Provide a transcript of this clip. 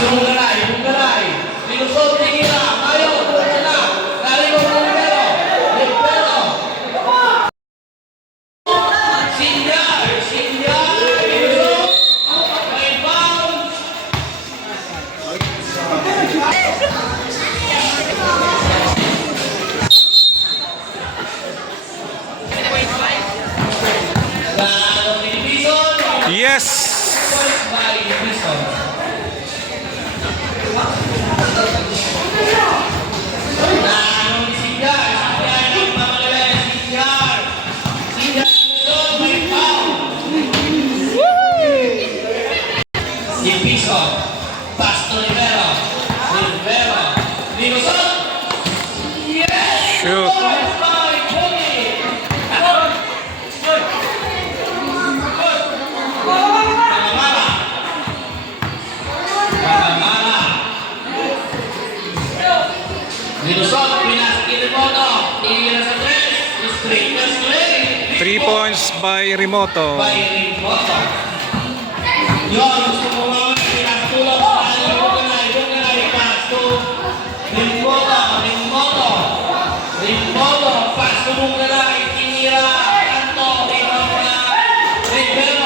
Sumugalay, bugalay. Minusot, tingila. Mayo, na. Narinig mo Libero. Libero. Sinyal, sinyal. Minusot. May bounce. Yes! Shoot! Minusot, pinasok Remoto. Tingin na sa tres. Straight na straight. 3 points by Remoto. By Remoto. Yun, gusto mo mga pinaskulong sa kanya. Yung ganay, pass to Remoto. Remoto. Remoto. Pass to mong ganay. Tinira. Kanto. Remoto. Rivero.